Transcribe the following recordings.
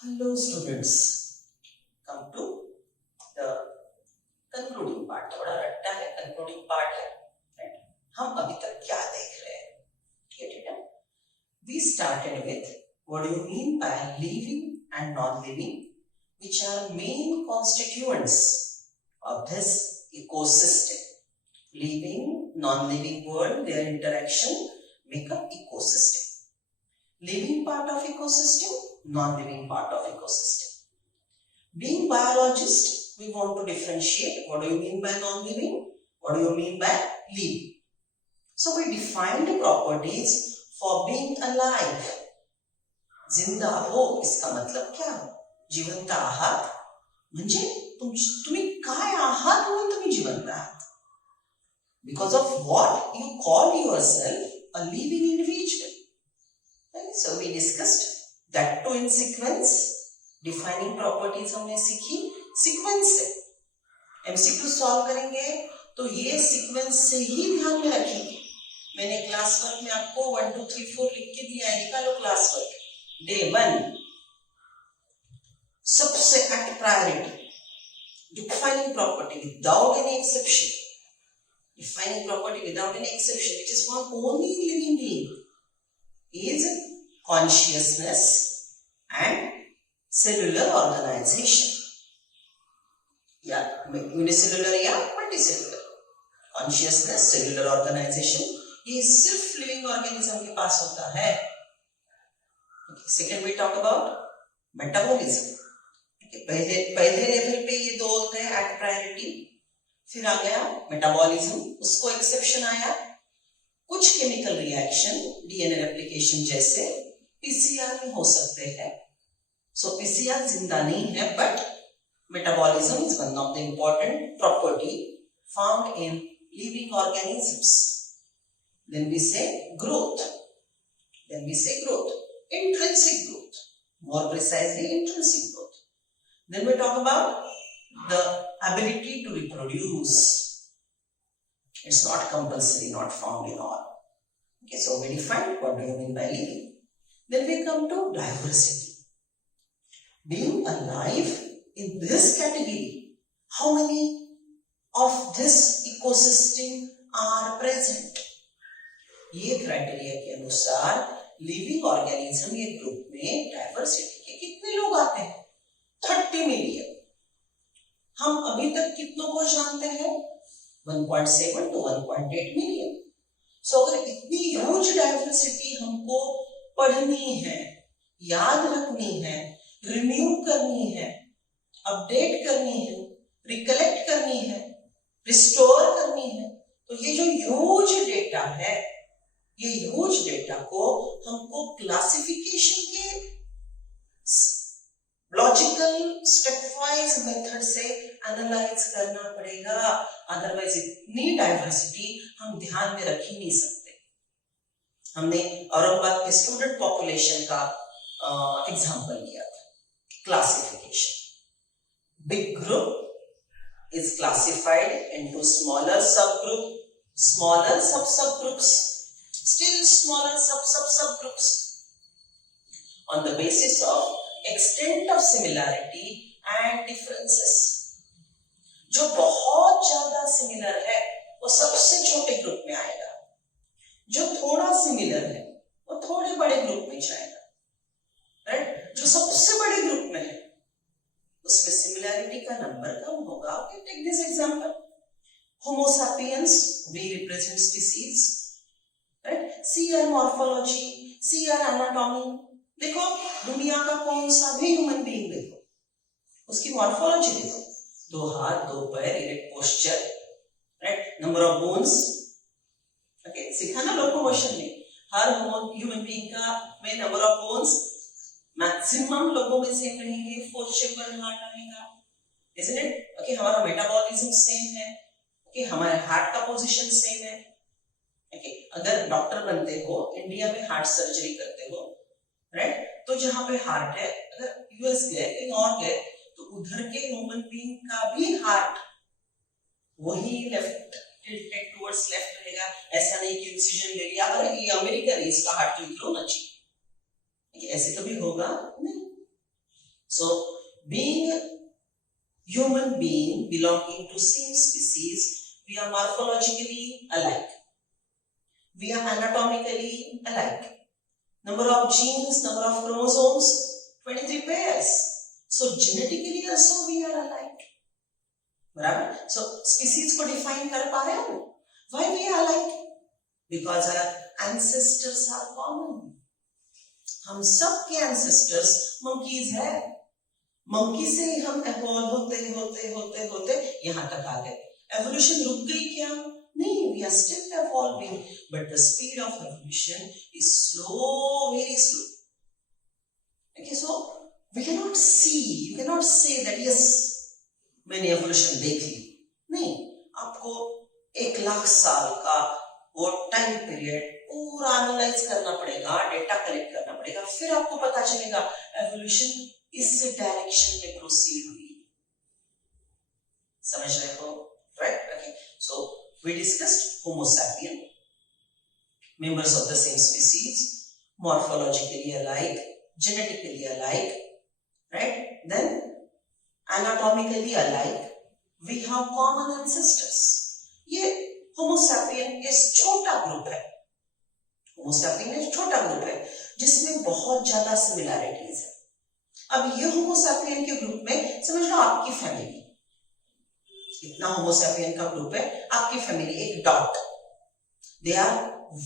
Hello students, come to the concluding part. थोड़ा रट्टा है, concluding part है, right? हम अभी तक क्या देख रहे हैं? Get it? We started with what do you mean by living and non-living, which are main constituents of this ecosystem. Living, non-living world, their interaction make up ecosystem. Living part of ecosystem, non-living part of ecosystem. Being biologist, we want to differentiate what do you mean by non-living, what do you mean by living. So we defined the properties for being alive. जिंदा हो इसका मतलब क्या हो? जिवंत आहात म्हणजे तुम्ही काय आहात म्हणून तुम्ही जिवंत आहात. Because of what you call yourself a living individual. So we discussed that too in sequence. Defining properties हमने सीखी सीक्वेंस से. MCQ सॉल्व करेंगे तो ये सीक्वेंस से ही ध्यान में रखेंगे. मैंने क्लास वर्क में आपको 1 2 3 4 लिख के दिया है. निकालो क्लास वर्क. डे 1 सबसे at priority defining property without any exception. Defining property without any exception, which is found only in living being, is consciousness and cellular organization. Yeah, unicellular या multicellular. Consciousness, cellular organization, ये सिर्फ living organism के पास होता है. Okay, second we talk about metabolism. Okay, पहले level पे ये दो होते हैं at priority. फिर आ गया मेटाबॉलिज्म, उसको एक्सेप्शन आया. कुछ केमिकल रिएक्शन डीएनए रेप्लिकेशन जैसे पीसीआर में हो सकते हैं. सो पीसीआर जिंदा नहीं है, but metabolism is one of the important property found in living organisms. Then we say growth, intrinsic growth, more precisely intrinsic growth. Then we talk about the ability to reproduce. It's not compulsory, not found in all. Okay, so we defined what do you mean by living. Then we come to diversity. Being alive in this category, how many of this ecosystem are present? ये criteria के अनुसार living organism ये group में diversity के कितने लोग आते हैं? 30 मिलियन. हम अभी तक कितनों को जानते हैं? 1.7 to 1.8 मिलियन. सो अगर इतनी ह्यूज डाइवर्सिटी हमको पढ़नी है, याद रखनी है, रिन्यू करनी है, अपडेट करनी है, रिकलेक्ट करनी है, रिस्टोर करनी है, तो ये जो ह्यूज डेटा है, ये ह्यूज डेटा को हमको क्लासिफिकेशन के लॉजिकल स्टेपवाइज मेथड से एनालाइज करना पड़ेगा. अदरवाइज इतनी डाइवर्सिटी हम ध्यान में रख ही नहीं सकते. हमने औरंगाबाद के स्टूडेंट पॉपुलेशन का एग्जांपल लिया था. Classification, big group is classified into smaller सब ग्रुप, स्मॉलर सब ग्रुप्स, स्टिल स्मॉलर सब groups on the basis of extent of similarity and differences. जो बहुत ज्यादा सिमिलर है वो सबसे छोटे ग्रुप में आएगा. जो थोड़ा सिमिलर है वो थोड़े बड़े ग्रुप में जाएगा. राइट? जो सबसे बड़े ग्रुप में है उसमें सिमिलैरिटी का नंबर कम होगा. Okay, take this example. Homo sapiens, we represent species. Right? See our morphology, see our anatomy. देखो दुनिया का कौन सा भी ह्यूमन बीइंग देखो, उसकी मॉर्फोलॉजी देखो. 2 हाथ, 2 पैर, erect posture, right, number of bones. Okay, सीखा ना लोकोमोशन में. हर ह्यूमन बीइंग का में नंबर ऑफ बोन्स मैक्सिमम लोगों में सेम रहेंगे. 4 शेपर हार्ट रहेगा, इजंट इट? ओके, हमारा मेटाबॉलिज्म सेम है. ओके, हमारे हार्ट का पोजीशन सेम है. ओके, अगर डॉक्टर बनते हो, इंडिया में हार्ट सर्जरी करते हो, राइट, तो जहां पे हार्ट है, अगर यूएस गए, कहीं और गए, तो उधर के ह्यूमन बीइंग का भी हार्ट वही लेफ्ट टिल्टेड टुवर्ड्स लेफ्ट रहेगा. ऐसा नहीं कि इंसिजन ले लिया, अरे ये अमेरिकन है इसका हार्ट तो इधर होना चाहिए. ऐसे कभी होगा नहीं. So being a human being belonging to same species, we are morphologically alike, we are anatomically alike. Number of genes, number of chromosomes, 23 pairs. So genetically also we are alike. बराबर? So species को define कर पा रहे हो? Why we are alike? Because our ancestors are common. हम सब के ancestors monkeys है. Monkey से ही हम evolve होते होते होते होते यहाँ तक आ गए. Evolution रुक गई क्या? नहीं, we are still evolving, but the speed of evolution is slow, very slow. Okay, so we cannot see, you cannot say that yes, मैंने evolution देख ली. नहीं, आपको 1,00,000 साल का वो टाइम पीरियड पूरा एनालाइज करना पड़ेगा, डेटा कलेक्ट करना पड़ेगा, फिर आपको पता चलेगा एवोल्यूशन इस डायरेक्शन में प्रोसीड हुई. समझ रहे हो? Right? Okay, so we discussed Homo sapien, members of the same species, morphologically alike, genetically alike, right? Then anatomically alike, we have common ancestors. ये Homo sapien एक छोटा ग्रुप है. Homo sapien एक छोटा ग्रुप है जिसमें बहुत ज्यादा सिमिलैरिटीज है. अब ये Homo sapien के ग्रुप में समझ लो आपकी फैमिली, इतना Homo sapien का ग्रुप है, आपकी फैमिली एक dot, they are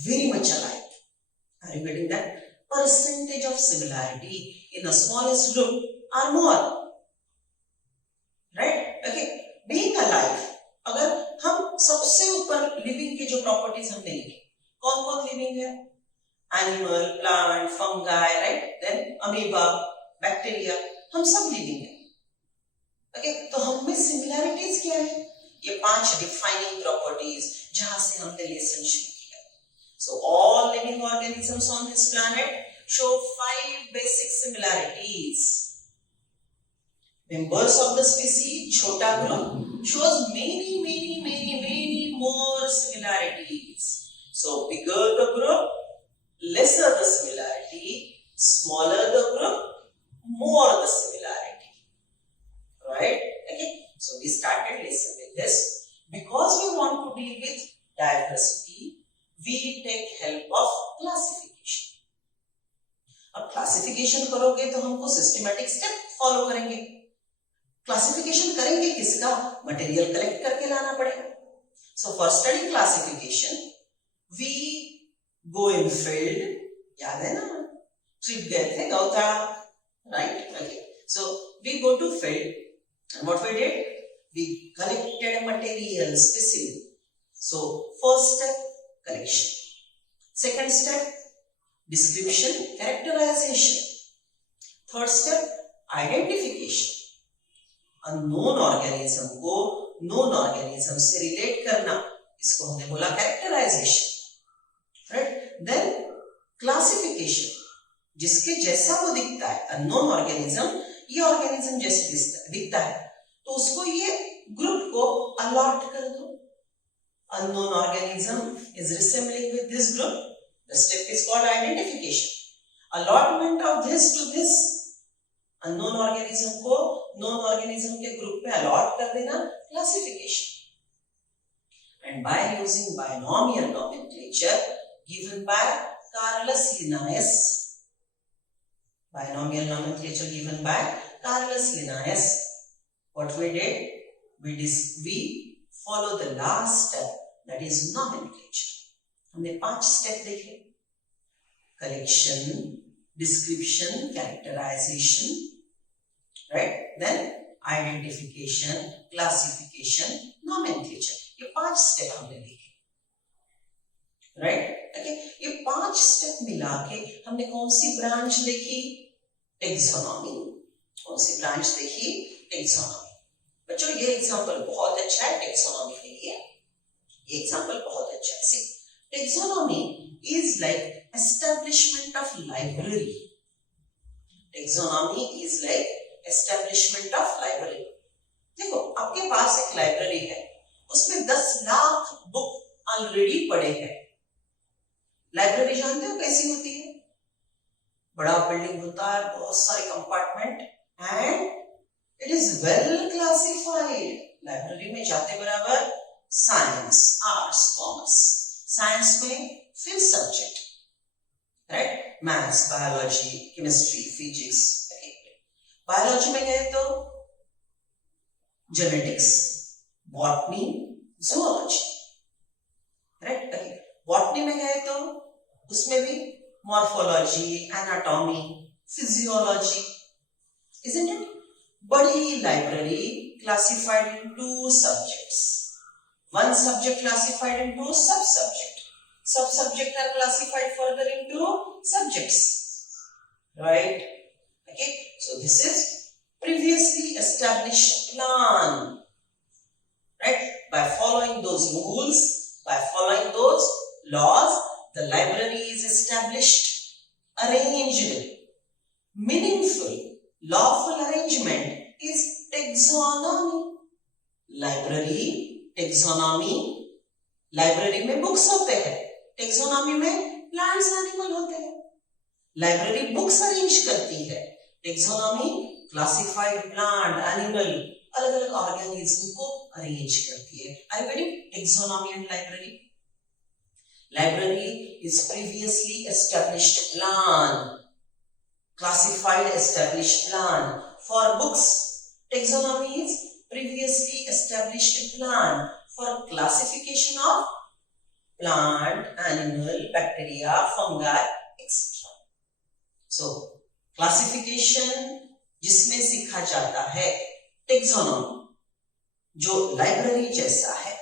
very much alike. Are you getting that? Percentage of similarity in the smallest group are more, right? Okay, being alive, अगर हम सबसे ऊपर लिविंग की जो प्रॉपर्टीज हमने लिखी, कौन कौन लिविंग है? Animal, plant, fungi, right? Then amoeba, bacteria, हम सब लिविंग है. ओके, तो हम में सिमिलैरिटीज क्या है? ये 5 डिफाइनिंग प्रॉपर्टीज जहां से हमने लेसन शुरू किया. So all living organisms on this planet show 5 basic similarities. Members of the species, छोटा group, shows many more similarities. So bigger the group, lesser the similarity, smaller the group, more the similarity. Right? Okay. So we started lesson with this. Because we want to deal with diversity, we take help of classification. अब classification करोगे तो हमको systematic step follow करेंगे. Classification करेंगे किसका? Material collect करके लाना पड़ेगा. So for study classification we go in field. याद है ना, ट्रिप गए थे Gautada, right? Okay, so we go to field and what we did, we collected material specific. So first step collection, second step description, characterisation, third step identification. Unknown organism को known organism से relate करना, इसको हमने बोला characterisation, right? Then classification, जिसके जैसा वो दिखता है, अननोन ऑर्गेनिज्म ये ऑर्गेनिज्म जैसे दिखता है तो उसको ये ग्रुप को अलॉट कर दो. Unknown organism is resembling with this group, the step is called identification. Allotment of this to this, unknown organism को नोन ऑर्गेनिज्म के ग्रुप में अलॉट कर देना, classification. And by using binomial nomenclature given by Carolus Linnaeus, binomial nomenclature given by Carolus Linnaeus, what we did, we follow the last step, that is nomenclature. हमने 5 step देखे, collection, description, characterization, right? Then identification, classification, nomenclature. ये 5 step हमने देखे, right? Okay, ये 5 step मिला के हमने कौन सी ब्रांच देखी? टेक्सोनॉमी. कौन सी ब्रांच देखी? टेक्सोनॉमी. बच्चों ये एग्जांपल बहुत अच्छा है टेक्सोनॉमी के लिए, ये एग्जांपल बहुत अच्छा है. See, taxonomy is like establishment of library. Taxonomy is like establishment of library. देखो आपके पास एक लाइब्रेरी है, उसमें 10 लाख बुक ऑलरेडी पड़े हैं. लाइब्रेरी जानते हो कैसी होती है? बड़ा बिल्डिंग होता है, बहुत सारे compartment, and it is well classified. Library में जाते बराबर साइंस, आर्ट्स, कॉमर्स, साइंस में फिर subject, right, maths, biology, chemistry, physics, biology में गए तो genetics, botany, zoology, right, botany में गए तो उसमें भी morphology, anatomy, physiology, isn't it? बड़ी library classified into subjects. One subject classified into sub-subject. Sub-subject are classified further into subjects. Right? Okay. So this is previously established plan. Right? By following those rules, by following those laws, the library is established, arranged, meaningful, lawful arrangement is taxonomy. Library, taxonomy, library में books होते हैं, taxonomy में plants, animal होते हैं। Library books arrange करती है, taxonomy classified plant, animal, अलग अलग ऑर्गेनिज्म को अरेंज करती है। Are you getting taxonomy and library? Library is previously established plan, classified established plan. For books, taxonomy is previously established plan for classification of plant, animal, bacteria, fungi, etc. So classification जिसमें सीखा जाता है taxonomy, जो library जैसा है।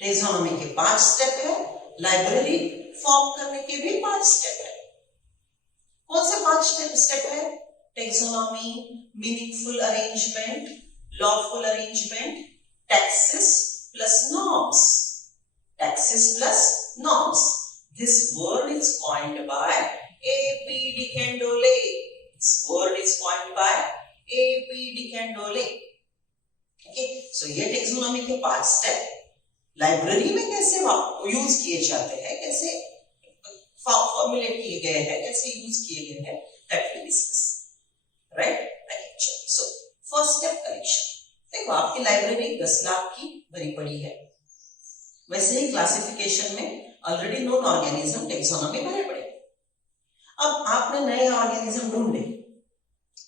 taxonomy के 5 step है, library form करने के भी 5 स्टेप है। कौन से 5 स्टेप है? Taxonomy, meaningful arrangement, lawful arrangement, taxes plus norms, taxes plus norms. This word is coined bye A.P. de Candolle. This word is coined by A.P. de Candolle. Okay, so ये taxonomy के 5 step library में कैसे use किए जाते हैं, कैसे formulate किए गए हैं, कैसे यूज किए गए हैं, that will discuss, right? So first step collection. देखो आपकी लाइब्रेरी 10 लाख की भरी पड़ी है, वैसे ही क्लासिफिकेशन में ऑलरेडी नोन ऑर्गेनिज्म, टेक्सोनॉमी भरे पड़े। अब आपने नए ऑर्गेनिज्म ढूंढे,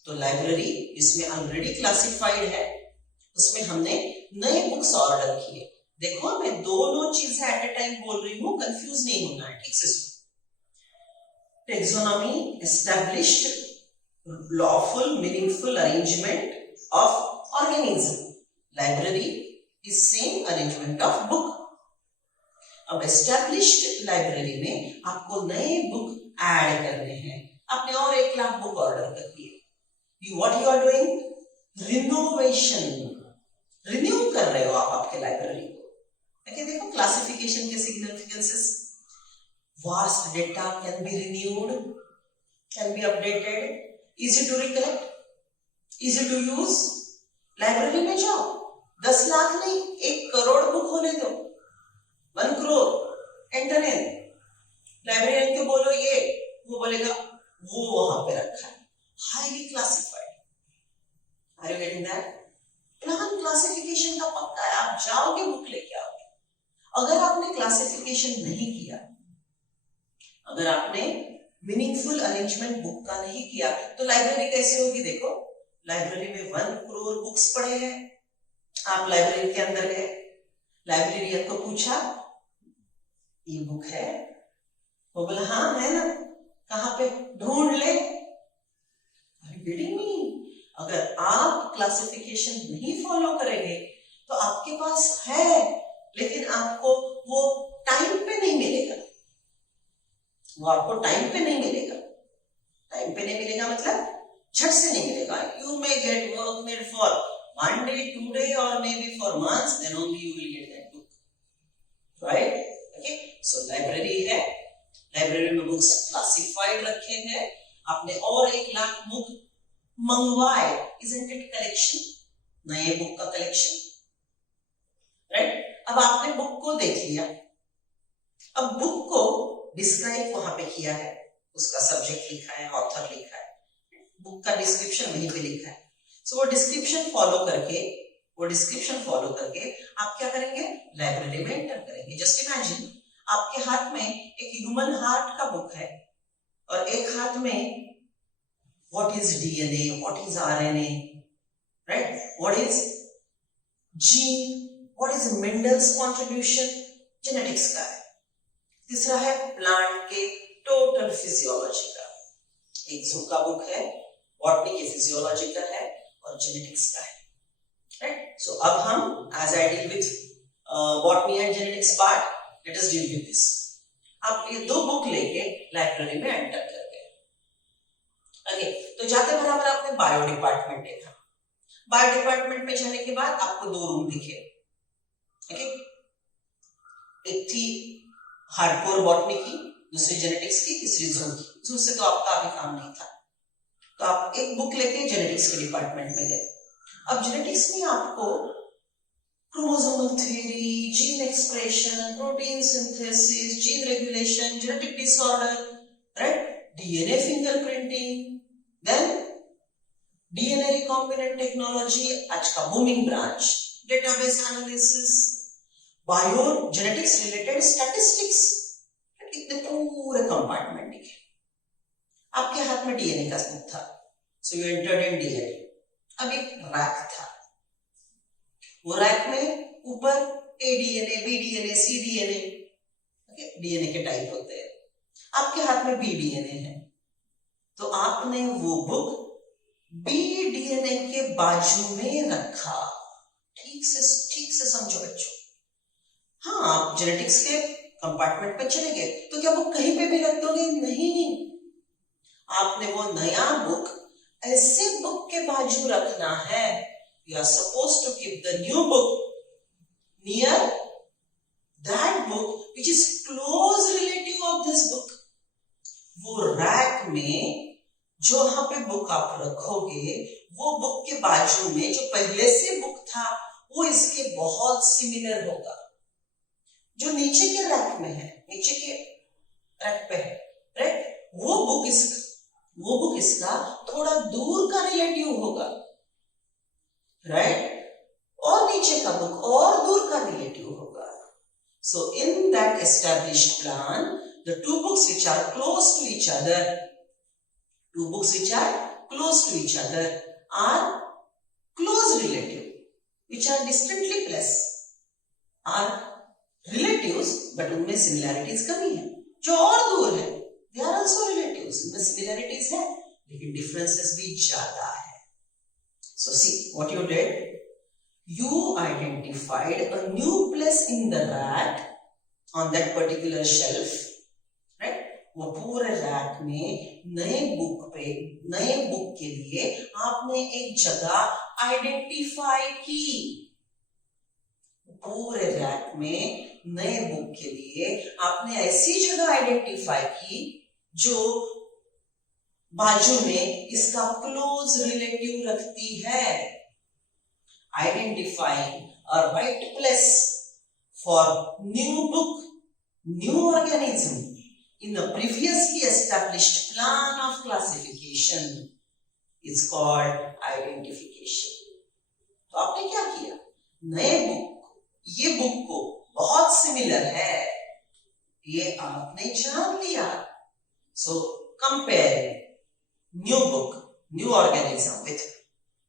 तो लाइब्रेरी जिसमें ऑलरेडी क्लासिफाइड है उसमें हमने नए बुक्स ऑर्डर किए। देखो मैं दोनों चीजें एट ए टाइम बोल रही हूँ, कंफ्यूज नहीं होना है, ठीक से। Taxonomy established lawful, meaningful arrangement of organism. Library is same arrangement of book. अब established library में आपको नए बुक ऐड करने हैं। आपने और 1 लाख बुक ऑर्डर कर दिए। What you are doing? Renovation. Renew कर रहे हो आप आपके लाइब्रेरी को। okay, देखो क्लासिफिकेशन के significances. Vast data can be renewed, can be updated, easy to recollect, easy to use. Library में जाओ, 10 लाख नहीं, 1 करोड़ बुक होने दो, 1 करोड़ एंटर इन। लाइब्रेरियन को बोलो ये, वो बोलेगा वो वहां पे रखा है, highly classified. Are you getting that? Plan classification का पक्का है, आप जाओगे बुक लेके आओगे। अगर आपने क्लासिफिकेशन नहीं किया, अगर आपने मीनिंगफुल अरेंजमेंट बुक का नहीं किया, तो लाइब्रेरी कैसे होगी? देखो लाइब्रेरी में 1 करोड़ बुक्स पड़े हैं। आप लाइब्रेरी के अंदर गए, लाइब्रेरियन को पूछा ये बुक है, वो बोला हाँ है ना, कहाँ पे, ढूंढ ले। अगर आप क्लासिफिकेशन नहीं फॉलो करेंगे तो आपके पास है, लेकिन आपको वो टाइम पे नहीं मिलेगा। वो आपको टाइम पे नहीं मिलेगा। टाइम पे नहीं मिलेगा मतलब झट से नहीं मिलेगा। You may get work need for 1 day, 2 day or maybe for months, then only you will get that book, right? Okay, so library है, लाइब्रेरी में बुक्स क्लासिफाइड रखे हैं। आपने और 1 लाख बुक मंगवाए, isn't it collection? नए बुक का collection, right? अब आपने बुक को देख लिया, अब बुक को डिस्क्राइब वहां पे किया है, उसका सब्जेक्ट लिखा है, ऑथर लिखा है, बुक का डिस्क्रिप्शन वहीं पे लिखा है। सो वो डिस्क्रिप्शन फॉलो करके आप क्या करेंगे, लाइब्रेरी में एंटर करेंगे। जस्ट इमेजिन आपके हाथ में एक ह्यूमन हार्ट का बुक है और एक हाथ में what is DNA, what is RNA, right, what is gene, what is Mendel's contribution, genetics का है। तीसरा है प्लांट के टोटल फिजियोलॉजी का। एक जू का बुक है, बॉटनी के फिजियोलॉजी का है और जेनेटिक्स का है, राइट। सो अब हम as I deal with botany and genetics part, let us deal with this. आप ये दो बुक लेके लाइब्रेरी में एंटर कर गए। ओके, तो जाते बराबर आपने बायो डिपार्टमेंट देखा। बायो डिपार्टमेंट में जाने के बाद आपको दो रूम दिखे। ओके, एक थी हार्डकोर बॉटनी की, दूसरी जेनेटिक्स की, तीसरी जू की। जू से तो आपका अभी काम नहीं था, तो आप एक बुक लेके जेनेटिक्स के डिपार्टमेंट में गए। अब जेनेटिक्स में आपको chromosomal theory, gene expression, protein synthesis, gene regulation, genetic disorder, right, DNA fingerprinting, then DNA recombinant technology, आज का booming branch, database analysis, bio genetics related statistics, इतने पूरे कंपार्टमेंट दिखे। आपके हाथ में डीएनए का बुक था, so you entered in DNA. अब एक रैक था, वो रैक में ऊपर ए डीएनए, बी डीएनए, सी डीएनए, ओके, डीएनए के टाइप होते हैं। आपके हाथ में बी डीएनए है, तो आपने वो बुक बी डीएनए के बाजू में रखा। ठीक से समझो बच्चों। हाँ, आप जेनेटिक्स के कंपार्टमेंट में चले गए, तो क्या बुक कहीं पे भी रख दोगे? नहीं, आपने वो नया बुक ऐसे बुक के बाजू रखना है। You are supposed to keep the new book near that book which is close relative of this book. वो रैक में जो वहां पे बुक आप रखोगे, वो बुक के बाजू में जो पहले से बुक था वो इसके बहुत सिमिलर होगा। जो नीचे के रैक में है, नीचे के रैक पे है, राइट, वो बुक इसका थोड़ा दूर का रिलेटिव होगा, राइट, और नीचे का बुक और दूर का रिलेटिव होगा। So in that established plan, the two books which are close to each other are close relative, which are distantly plus are relatives, but उनमें similarities कमी है। जो और दूर है, they are also relatives, उनमें similarities है, लेकिन differences भी ज्यादा है। So see what you did. You identified a new place in the rack on that particular shelf, right? वो पूरे रैक में नए बुक के लिए आपने एक जगह आइडेंटिफाई की। पूरे रैक में नए बुक के लिए आपने ऐसी जगह आइडेंटिफाई की जो बाजू में इसका क्लोज रिलेटिव रखती है। Identifying a right place for new book, new organism in a previously established plan of classification is called identification. तो आपने क्या किया? नए ये बुक को बहुत सिमिलर है, ये आपने जान लिया। So compare new book, new organism with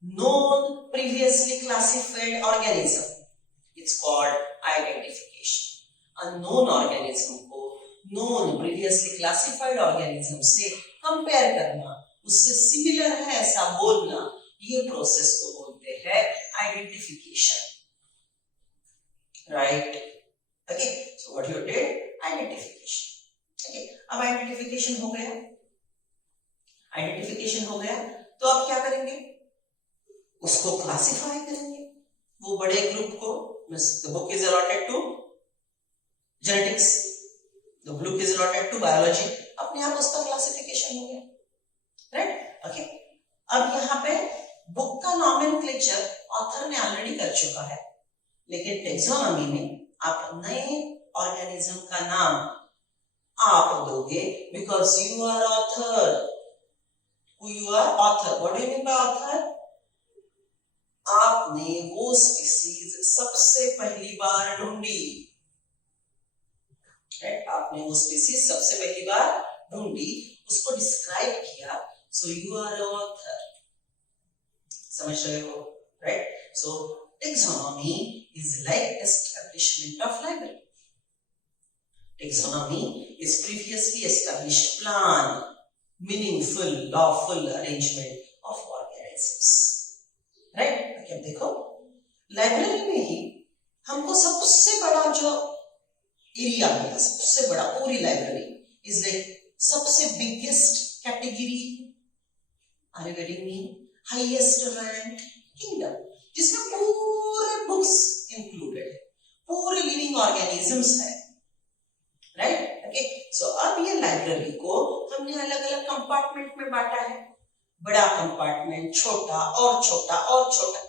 known previously classified organism, it's called identification. Unknown organism को known previously classified organism से कंपेयर करना, उससे सिमिलर है ऐसा बोलना, ये प्रोसेस को बोलते हैं identification, right. Okay, so what you did, identification. Okay, अब आइडेंटिफिकेशन हो गया, तो आप क्या करेंगे? उसको क्लासिफाई करेंगे, वो बड़े ग्रुप को। The book is allotted to genetics, the book is allotted to biology, अपने आप उसका क्लासिफिकेशन हो गया, राइट। ओके, अब यहाँ पे बुक का नॉमेनक्लेचर ऑथर ने ऑलरेडी कर चुका है, लेकिन टेक्सोनॉमी में आप नए ऑर्गेनिज्म का नाम आप दोगे, because you are author. who you are, author. What do you mean by author? आपने वो स्पीसीज सबसे पहली बार ढूंढी, आपने वो स्पीसीज सबसे पहली बार ढूंढी, उसको डिस्क्राइब किया, सो यू आर ऑथर। समझ रहे हो, right? So taxonomy is like establishment of library. Taxonomy is previously established plan, meaningful, lawful arrangement of organisms. Right? अब देखो, लाइब्रेरी में ही हमको सबसे बड़ा जो एरिया मिला, सबसे बड़ा पूरी लाइब्रेरी इज लाइक सबसे biggest category, are you getting me? Highest rank kingdom, जिसमें पूरे बुक्स इंक्लूडेड है, पूरे लिविंग ऑर्गेनिजम्स है, राइट? ओके, सो अब ये लाइब्रेरी को हमने अलग अलग कंपार्टमेंट में बांटा है, बड़ा कंपार्टमेंट, छोटा और छोटा और छोटा।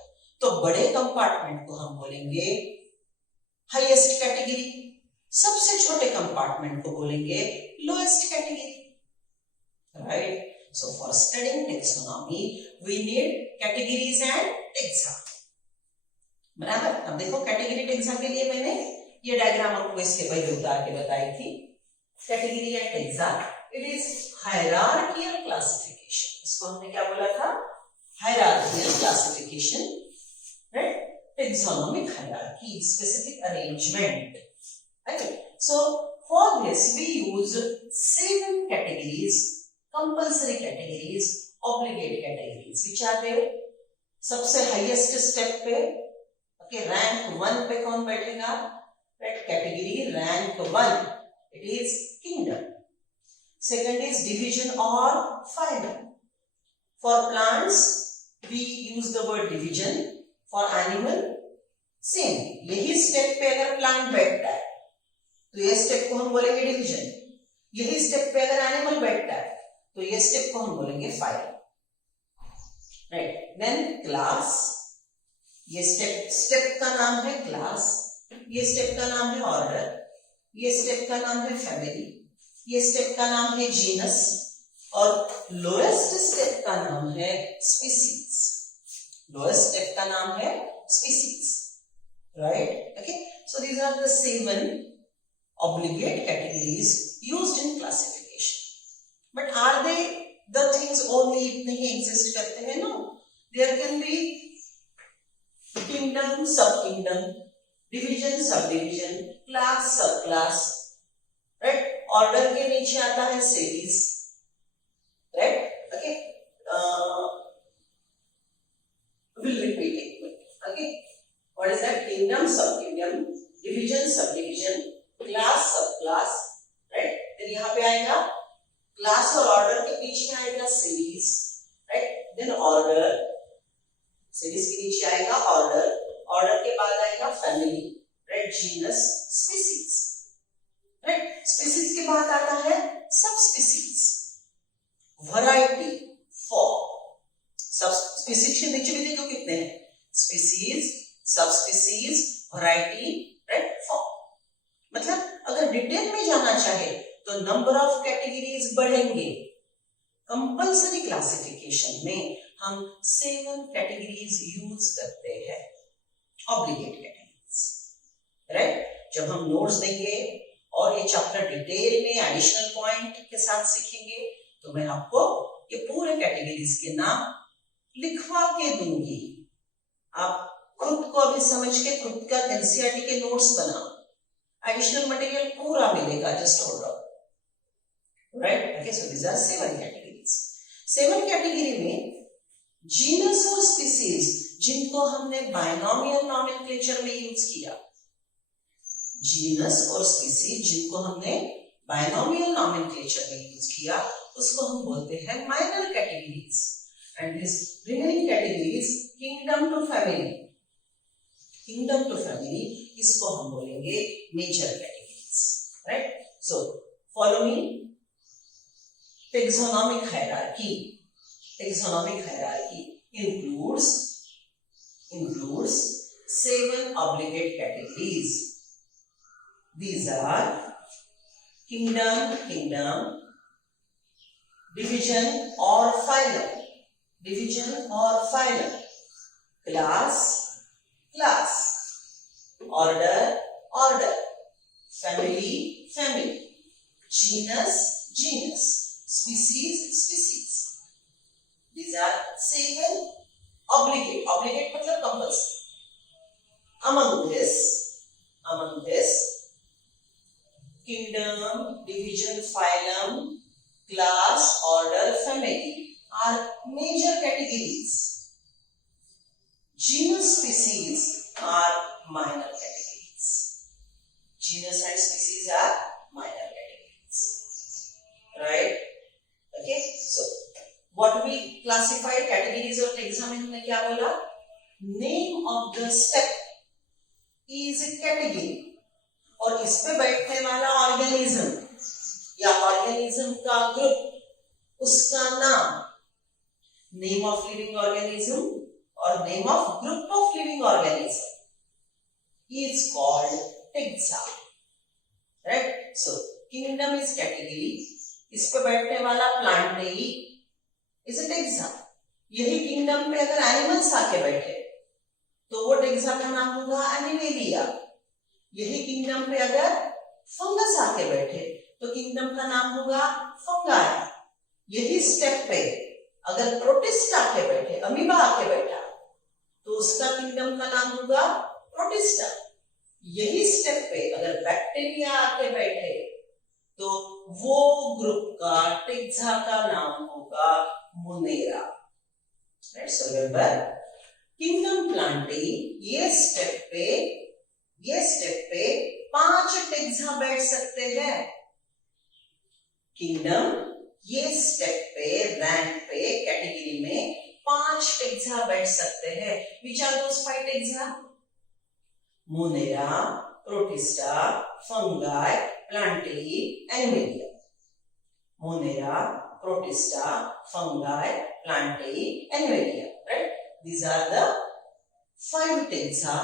तो बड़े कंपार्टमेंट को हम बोलेंगे हाईएस्ट कैटेगरी, सबसे छोटे कंपार्टमेंट को बोलेंगे lowest category, right? So for studying taxonomy we need categories and taxa, बराबर? अब देखो, कैटेगरी टैक्सा के लिए मैंने ये डायग्राम आपको इसके पहले उतार के बताई थी। Category and taxa, it is hierarchical classification. इसको हमने क्या बोला था? Hierarchical classification, right? Taxonomic hierarchy, specific arrangement, right? So for this we use 7 categories, compulsory categories, obligate categories, which are there? सबसे हाईएस्ट स्टेप पे, ओके, रैंक 1 पे कौन बैठेगा? Right, category rank 1, it is kingdom. Second is division और phylum. For plants we use the word division, for animal same, यही step पे अगर plant बैठता है तो ये स्टेप को हम बोलेंगे डिवीजन, यही स्टेप पे अगर एनिमल बैठता है तो ये स्टेप को हम बोलेंगे phylum, राइट? देन क्लास, ये स्टेप का नाम है क्लास, ये स्टेप का नाम है ऑर्डर, ये स्टेप का नाम है फैमिली, ये स्टेप का नाम है जीनस, और लोएस्ट स्टेप का नाम है स्पीसीज। लोएस्ट स्टेप का नाम है species, right? Okay, so these are the 7 obligate categories used in classification. But are they the things only इतने ही exist करते हैं? No, there can be kingdom, sub-kingdom, division, subdivision, class, subclass, right? Order के नीचे आता है series, right? Okay, we'll repeat it. Okay, what is that? Kingdom, sub-kingdom, division, subdivision, class, subclass, right? then यहाँ पे आएगा class और order के बीच में आएगा series, right? Then order, series के नीचे आएगा ऑर्डर, ऑर्डर के बाद आएगा family, right? Genus, species, right? Species के बाद आता है subspecies, variety, form. Subspecies के नीचे भी देखो कितने हैं, species, sub species, variety, right? Form. मतलब अगर डिटेल में जाना चाहे तो नंबर ऑफ कैटेगरीज बढ़ेंगे। कंपल्सरी क्लासिफिकेशन में हम 7 कैटेगरीज यूज करते हैं, ऑब्लिगेट कैटेगरीज, राइट? जब हम नोट्स देंगे और ये चैप्टर डिटेल में एडिशनल पॉइंट के साथ सीखेंगे तो मैं आपको ये पूरे कैटेगरीज के नाम लिखवा के दूंगी। आप खुद को अभी समझ के खुद का एनसीईआरटी के नोट्स बनाओ, एडिशनल मटेरियल पूरा मिलेगा, just hold on, right? Okay, so these are 7 categories. 7 category में जीनस और स्पीसीज, जिनको हमने बायनोमियल नॉमेनक्लेचर में यूज किया, जीनस और स्पीसीज जिनको हमने बायनोमियल नॉमेनक्लेचर में यूज किया, उसको हम बोलते हैं minor categories, and this remaining categories kingdom to family, kingdom to family, इसको हम बोलेंगे major categories, right? So follow me. taxonomic hierarchy, taxonomic hierarchy includes 7 obligate categories. These are kingdom, division or phylum, division or phylum, class, class, order, order, family, family, genus, genus, species, species. These are seven. Obligate, obligate मतलब compulsory. Among this, kingdom, division, phylum, class, order, family are major categories. Genus, species are minor categories. Genus and species are minor categories. Right? Okay. So, what we classified categories of taxa में हमने क्या बोला? Name of the step is a category. और इस पे बैठने वाला organism या ऑर्गेनिज्म का ग्रुप, उसका नाम, नेम ऑफ लिविंग ऑर्गेनिज्म और name of group of living organism is called taxa. Right? So kingdom is category, इस पे बैठने वाला प्लांट नहीं इज अ टेक्सा. यही किंगडम पे अगर एनिमल्स आके बैठे तो वो टेक्सा का नाम होगा एनिमेलिया. यही किंगडम पे अगर फंगस आके बैठे तो किंगडम का नाम होगा फंगाई. यही स्टेप पे अगर प्रोटिस्ट आके बैठे, अमीबा आके बैठा तो उसका किंगडम का नाम होगा प्रोटिस्टा. यही स्टेप पे अगर बैक्टीरिया आके बैठे तो वो ग्रुप का टेक्सा का नाम होगा Monera. Right? So remember, kingdom Plantae ये स्टेप पे 5 टेक्सा बैठ सकते हैं. किंगडम ये स्टेप पे, रैंक पे, कैटेगरी में 5 टेक्सा बैठ सकते हैं. Which are those 5 taxa? Monera, protista, fungi, Plantae, animalia. Monera, protista, fungi, Plantae, animalia. Right? These are the 5 taxa.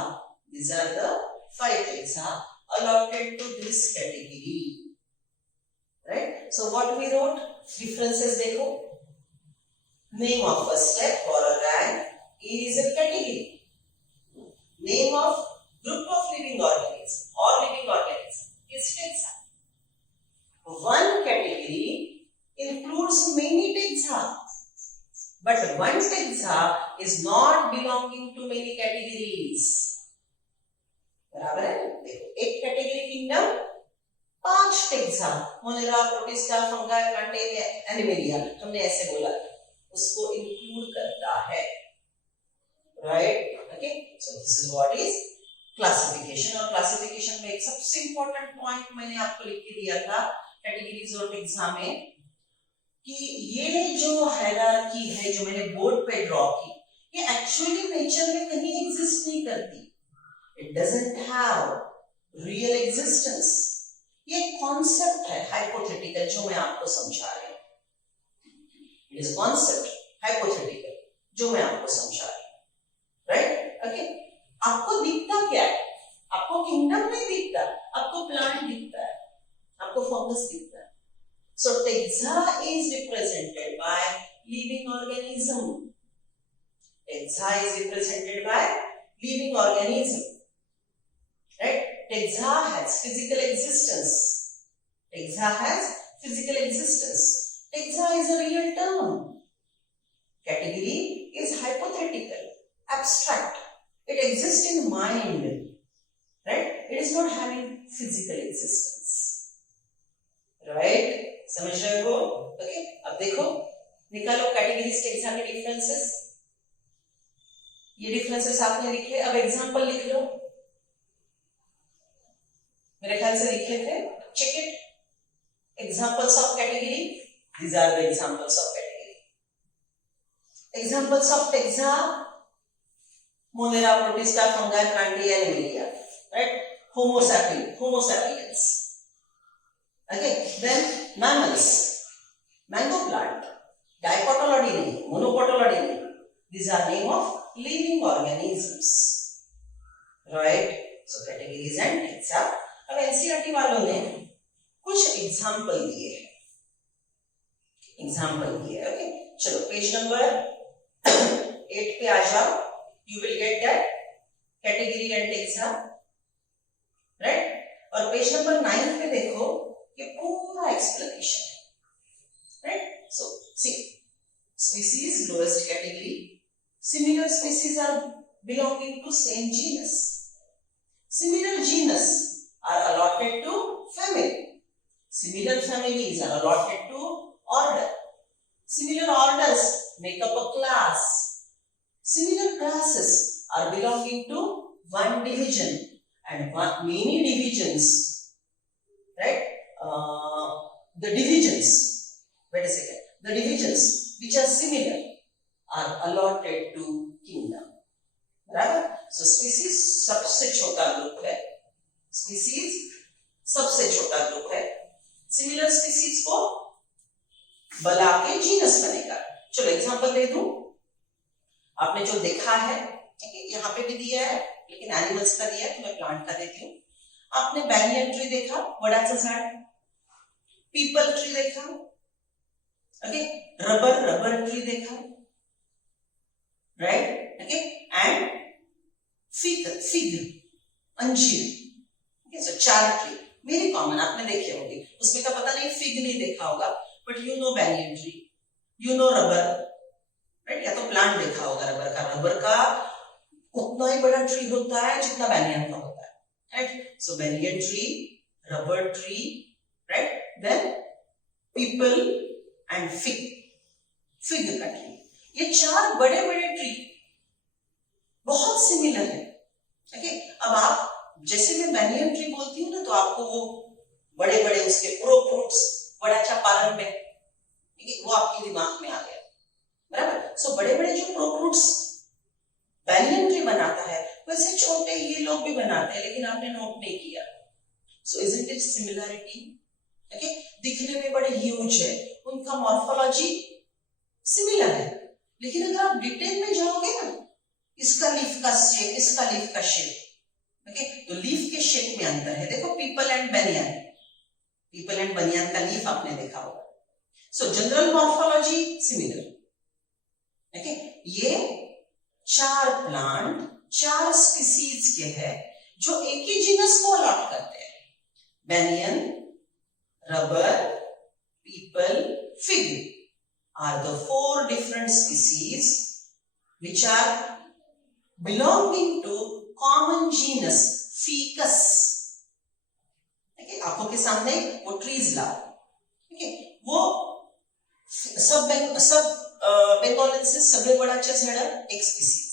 These are the 5 taxa allotted to this category. Right? So what we wrote? Differences देखो. Name of a step or a rank is a category. Name of group of living organisms or living organism is taxa. One category includes many taxa. But one taxa is not belonging to many categories. बराबर है? देखो, एक category kingdom 5 taxa, Monera, protista, fungi, Plantae, animalia, हमने ऐसे बोला, उसको include करता है. Right? Okay. So this is what is classification. और क्लासिफिकेशन में एक सबसे इंपॉर्टेंट पॉइंट मैंने आपको लिख के दिया था कैटेगरीज और टेक्सा में, कि ये जो हायरार्की है जो मैंने बोर्ड पे ड्रॉ की, ये एक्चुअली नेचर में कहीं एग्जिस्ट नहीं करती. It doesn't have real existence. ये कॉन्सेप्ट है हाइपोथेटिकल जो मैं आपको समझा रही हूं. इट इज कॉन्सेप्ट हाइपोथेटिकल जो मैं आपको समझा रही हूं. राइट? ओके. आपको दिखता क्या है? आपको किंगडम नहीं दिखता, आपको प्लांट दिखता है, आपको फंगस दिखता है. So taxa is represented by living organism. Taxa is represented by living organism. Right? Taxa has physical existence. Taxa has physical existence. Taxa is a real term. Category is hypothetical, abstract. It exists in mind. Right? It is not having physical existence. Right? समझ रहे हो? Okay. अब देखो, निकालो categories taxa के differences. ये differences आपने लिखे. अब एग्जांपल लिख लो. मेरे ख्याल से लिखे थे. Check it. Examples of category. These are the examples of category. Examples of taxa: Monera, Protista, fungi, plantae, animalia. Right? Homo sapiens. Okay, then mammals, mango plant, dicotyledonny, monocotyledonny. These are name of living organisms. Right? So categories and taxa. अब NCERT वालों ने कुछ example दिए हैं. Example दिया है। Okay, चलो page number 8 पे आ जाओ, you will get that category and exam, right. और पेज नंबर 9 पे देखो, ये पूरा एक्सप्लेनेशन है, right. So C, species lowest category, similar species are belonging to same genus, similar genus are allotted to family, similar families are allotted to order, similar orders make up a class, similar classes are belonging to one division and many divisions, right. The divisions, wait a second, the divisions which are similar are allotted to kingdom, बराबर। so species सबसे छोटा group है, species सबसे छोटा group है, similar species को बला के जीनस बनेगा। चलो एग्जांपल दे दूं, आपने जो देखा है, ठीक है, यहाँ पे भी दिया है लेकिन एनिमल्स का दिया है, तो मैं प्लांट का देती हूँ। आपने बैनियन ट्री देखा, वडाचं झाड, पीपल ट्री देखा, ओके, रबर ट्री देखा, राइट, ओके, एंड फिग अंजीर, ओके। सो 4 ट्री वेरी कॉमन, आपने देखे होंगे, उसमें का पता नहीं फिग नहीं देखा होगा, but you know banyan tree, you know rubber, right. या तो प्लांट देखा होगा रबर का उतना ही बड़ा ट्री होता है जितना बैनियन का होता है, right. So banyan tree, rubber tree, right, then peepal and fig का ट्री, ये 4 बड़े बड़े ट्री बहुत सिमिलर है, ओके। अब आप जैसे मैं बैनियन ट्री बोलती हूँ ना, तो आपको वो बड़े बड़े उसके प्रो फ्रूट्स बड़ा पालन में, वो आपके दिमाग में आ गया, बराबर। सो बड़े बड़े जो प्रो फ्रूट्स बैनियन ट्री बनाता है, वैसे छोटे ये लोग भी बनाते हैं, लेकिन आपने नोट नहीं किया। सो इजंट इट सिमिलरिटी, ओके। दिखने में बड़े ह्यूज है, उनका मॉर्फोलॉजी सिमिलर है, लेकिन अगर आप डिटेल में जाओगे ना, इसका लीफ का शेप, इसका लीफ का शेप, ओके, तो लीफ के शेप में अंतर है। देखो पीपल एंड बनियान का लीफ आपने देखा होगा। सो जनरल मॉर्फोलॉजी सिमिलर, ओके। ये 4 प्लांट 4 स्पीसीज के हैं जो एक ही जीनस को अलॉट करते हैं, banyan, rubber, people, fig are the 4 different species which are belonging to common genus ficus, okay। आंखों के सामने वो ट्रीज ला, okay। वो सब बेंगोलिनसिस सगळे वडाचे झाड एक स्पीसीज,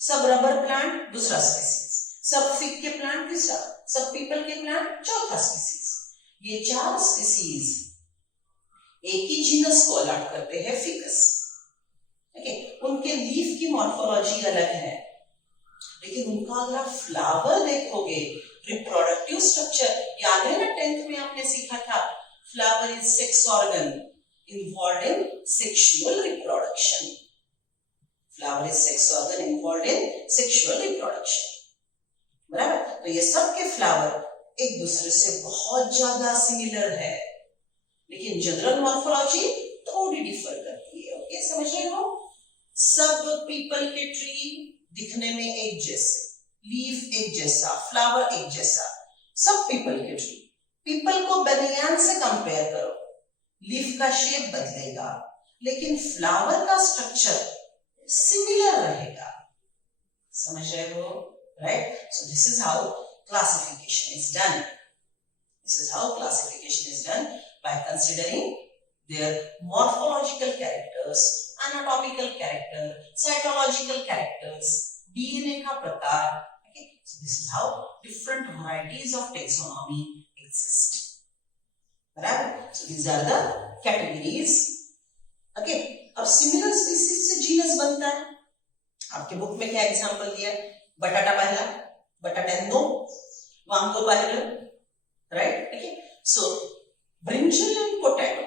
सब रबर प्लांट दूसरा स्पीसीज, सब फिग के प्लांट तीसरा, सब पीपल के प्लांट चौथा स्पीसीज। ये 4 स्पीसीज एक ही जीनस को अलॉट करते हैं, फिकस, ओके। उनके लीफ की मॉर्फोलॉजी अलग है, लेकिन उनका अगर आप फ्लावर देखोगे, रिप्रोडक्टिव स्ट्रक्चर, याद है ना 10th में आपने सीखा था, flower is sex organ involved in sexual reproduction, flower is sex organ involved in sexual reproduction, बराबर। तो ये सब के फ्लावर एक दूसरे से बहुत ज्यादा सिमिलर है, लेकिन जनरल मॉर्फोलॉजी थोड़ी डिफर करती है, ओके, समझ रहे हो। सब पीपल के ट्री दिखने में एक जैसे, लीफ एक जैसा, फ्लावर एक जैसा, सब पीपल के ट्री। पीपल को बनियान से कंपेयर करो, लीफ का शेप बदलेगा, लेकिन फ्लावर का स्ट्रक्चर सिमिलर रहेगा, समझ रहे हो, right. So this is how classification is done, this is how classification is done, by considering their morphological characters, anatomical character, cytological characters, DNA का प्रकार, okay। So this is how different varieties of taxonomy exist, right? So these are the categories, okay। अब similar species से genus बनता है, आपके book में क्या example दिया, बटाटा पहला, बटाटेंडो, वांगो पहला, right, okay। So brinjal and potato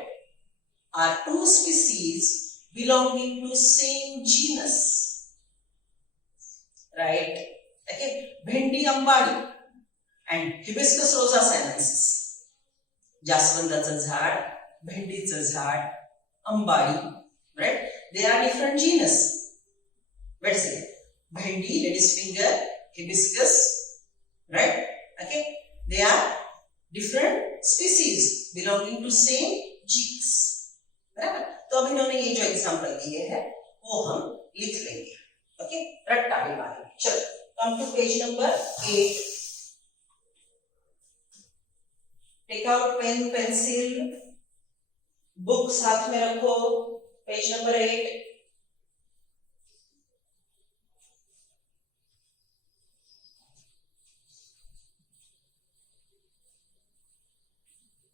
are 2 species belonging to same genus, right, okay। भेंडी अंबाडी and hibiscus rosa sinensis, जास्वंदाचं झाड, भेंडीचं झाड, ambadi, right? They are different genus. Wait a second. Bhendi, lady's finger, hibiscus, right? Okay, they are different species belonging to same genus. बराबर? तो अब इन्होंने ये जो एग्जांपल दिए हैं वो हम लिख लेंगे. ओके, रट्टा भी मारेंगे. चलो, come to page number 8. Take out pen, pencil, book साथ में रखो. Page number 8.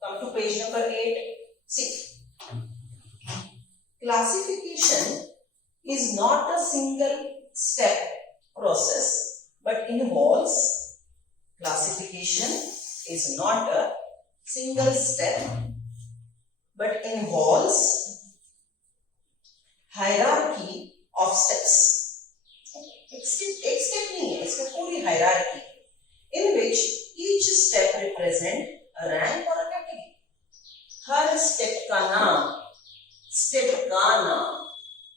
Come to page number 8. See, classification is not a single step process but involves classification is not a single step but involves hierarchy of steps. एक step नहीं है, इसमें पूरी hierarchy in which each step represent a rank or a category. Her step का नाम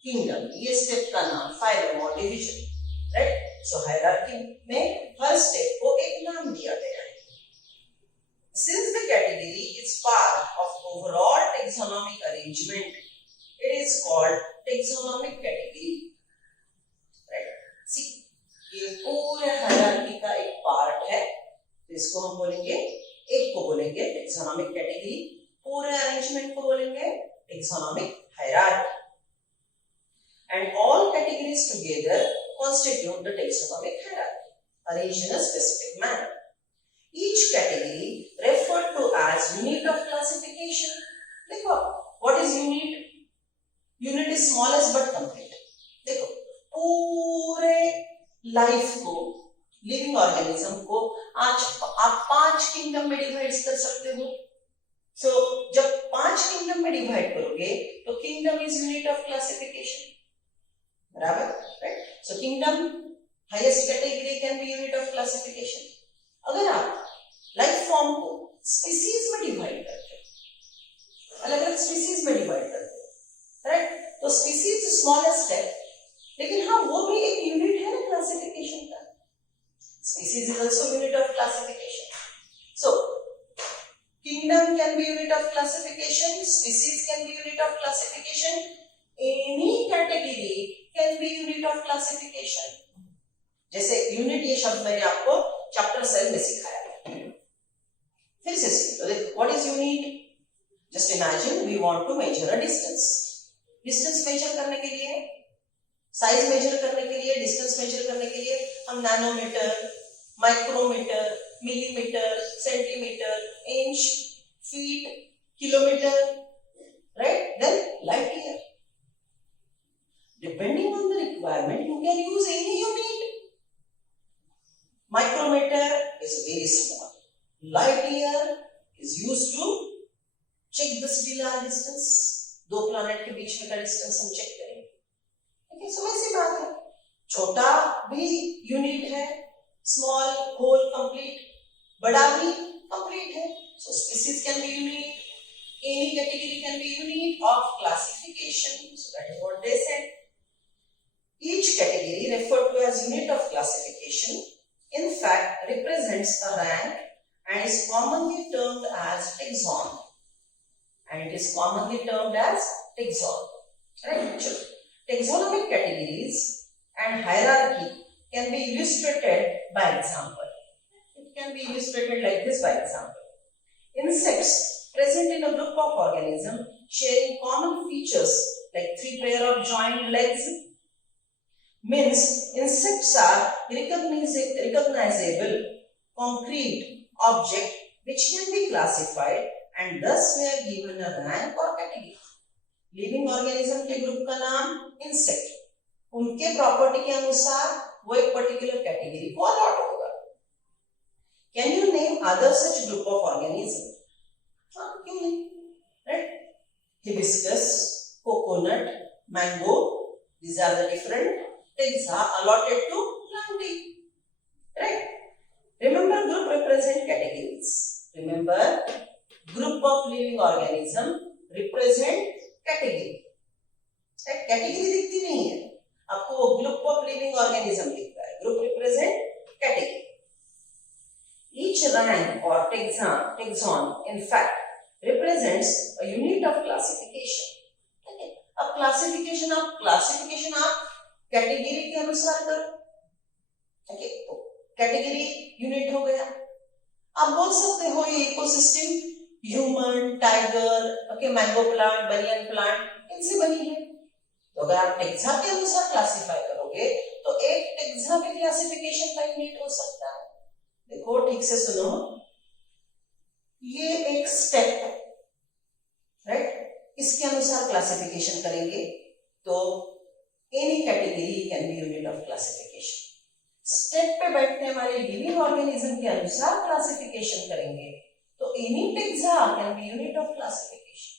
kingdom, ये step का नाम phylum और division, right? So hierarchy में हर step को एक नाम दिया गया है. Since the category is part of overall taxonomic arrangement, it is called taxonomic category, right? See, ये पूरे hierarchy का एक part है, तो इसको हम बोलेंगे, एक को बोलेंगे taxonomic category, पूरे arrangement को बोलेंगे taxonomic hierarchy, and all categories together constitute the taxonomic hierarchy arranged in a specific manner. Each category referred to as unit of classification. देखो, what is unit? Unit is smallest but complete. देखो, पूरे life को, living organism को आज आप 5 kingdom में divide कर सकते हो. So जब 5 kingdom में divide करोगे तो kingdom is unit of classification. बराबर, right? So kingdom, highest category can be unit of classification. अगर आप लाइफ फॉर्म को स्पीसीज में डिवाइड करते हो, अलग अलग स्पीसीज में डिवाइड करते हो, राइट? तो स्पीसीज स्मॉलेस्ट है, लेकिन हाँ वो भी एक यूनिट है ना क्लासिफिकेशन का. Species is also unit of classification. So kingdom can be unit of classification, species can be unit of classification, any category can be unit of classification. जैसे यूनिट ये शब्द मैंने आपको चैप्टर 7 में सिखाया है. फिर से सीखो. What is unit? Just imagine we want to measure a distance. Distance measure करने के लिए, साइज मेजर करने के लिए, डिस्टेंस मेजर करने के लिए हम nanometre, micrometre, millimetre, centimetre, inch, feet, kilometre, right? Then light year. Depending on the requirement, you can use any unit. Micrometer is very small. Light year is used to check the stellar distance. 2 planet के बीच में का distance हम check करेंगे. ठीक है, so वैसी बात है. छोटा भी unit है, small, whole, complete. बड़ा भी complete है. So species can be unit. Any category can be unit of classification. So that is what they said. Each category referred to as unit of classification in fact represents a rank and is commonly termed as taxon. Right? Taxonomic categories and hierarchy can be illustrated by example. It can be illustrated like this by example. Insects present in a group of organisms sharing common features like 3 pair of joined legs means insects are recognizable concrete object which can be classified and thus we are given a rank or category. Living organism के group का नाम insect, उनके property के अनुसार वो एक particular category को allot होगा. Can you name other such group of organism? हाँ, क्यों नहीं? Right? Hibiscus, coconut, mango, these are the different things are allotted to planting, right? Remember, group represent categories. Remember, group of living organism represent category, category दिखती नहीं है आपको, वो group of living organism दिखता है, group represent category. Each rank or taxon in fact represents a unit of classification. ठीक है, अब क्लासिफिकेशन आप कैटेगरी के अनुसार करो, ठीक है, तो कैटेगरी यूनिट हो गया। आप बोल सकते हो ये ecosystem human, tiger, okay, mango plant, banyan plant इनसे बनी है। तो अगर आप टेक्सा के अनुसार क्लासिफाई करोगे तो एक टेक्सा भी क्लासिफिकेशन का यूनिट हो सकता है। देखो ठीक से सुनो, ये एक स्टेप है, राइट, इसके अनुसार क्लासिफिकेशन करेंगे तो any category can be unit of classification. Step पे बैठने वाले लिविंग ऑर्गेनिज्म के अनुसार क्लासिफिकेशन करेंगे तो any taxa can be unit of classification,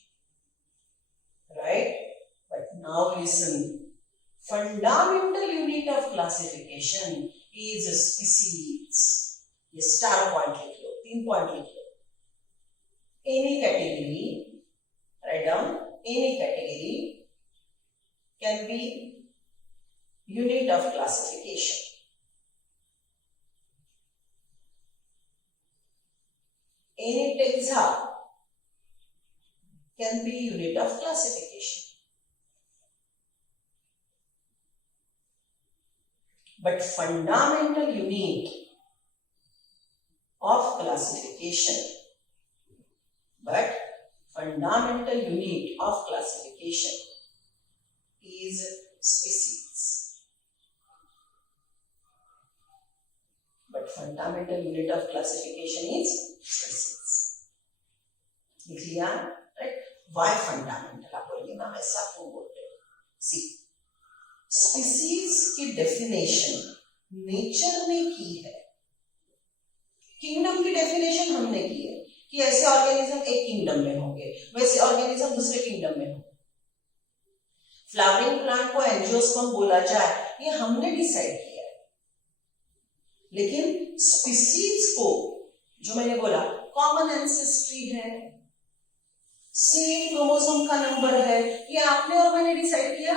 right. But now listen, fundamental unit of classification is species. ये स्टार पॉइंट लिख लो, 3 पॉइंट लिख लो। Any category, write down, any category can be unit of classification. Any taxa can be unit of classification, but fundamental unit of classification is species. But fundamental unit of classification is species. लिख लिया, right. Y fundamental, आप बोलेंगे ma'am ऐसा क्यों बोलते हो? सी, species की definition nature ने की है, किंगडम की डेफिनेशन हमने की है कि ऐसे ऑर्गेनिज्म एक किंगडम में होंगे, वैसे ऑर्गेनिज्म दूसरे किंगडम में होंगे। फ्लावरिंग प्लांट को एंजियोस्पर्म बोला जाए, ये हमने डिसाइड किया, लेकिन स्पीसीज को, जो मैंने बोला, कॉमन एंसेस्ट्री है, सेम क्रोमोसोम का नंबर है, ये आपने और मैंने डिसाइड किया।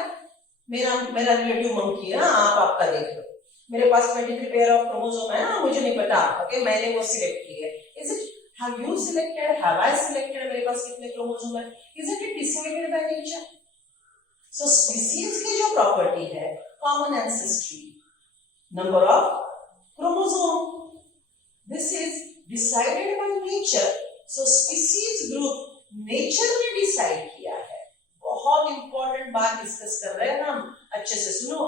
मेरा रिलेटिव मंकी है, आप आपका देख लो, मेरे पास 23 पेयर ऑफ क्रोमोसोम है, मुझे नहीं पता, ओके, मैंने वो सिलेक्ट की है। Is it have you selected, have I selected, मेरे पास कितने क्रोमोसोम है? Is it decided by nature? So species की जो प्रॉपर्टी है, common ancestry, number of chromosome, this is decided by nature. So species group nature ने decide किया है। बहुत important बात डिस्कस कर रहे हैं हम, अच्छे से सुनो।